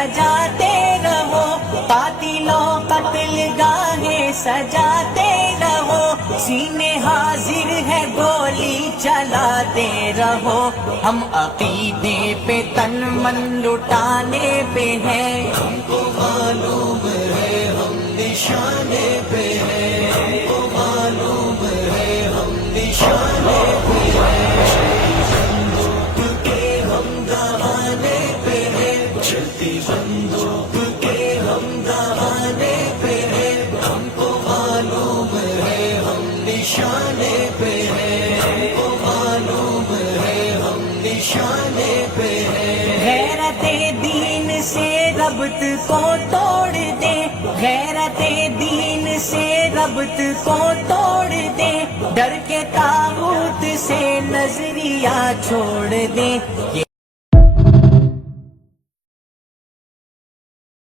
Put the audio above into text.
سجاتے رہو، قاتلوں قتل گاہیں سجاتے رہو، سینے حاضر ہے گولی چلاتے رہو، ہم عقیدے پہ تن من لٹانے پہ ہیں، ہم کو معلوم ہے ہم نشانے پہ ہیں، ہم کو معلوم ہے ہم نشانے پہ ہیں، بندوق کے ہم دہانے پہ ہیں، چلتی بندوق کے ہم دہانے پہ ہیں، ہم کو معلوم ہے ہم نشانے پہ ہیں، ہم کو معلوم ہے ہم نشانے پہ ہیں، غیرت دین سے ربط کو توڑ دے، غیرت دین سے ربط کو توڑ دے، ڈر کے طاغوت سے نظریہ چھوڑ دے۔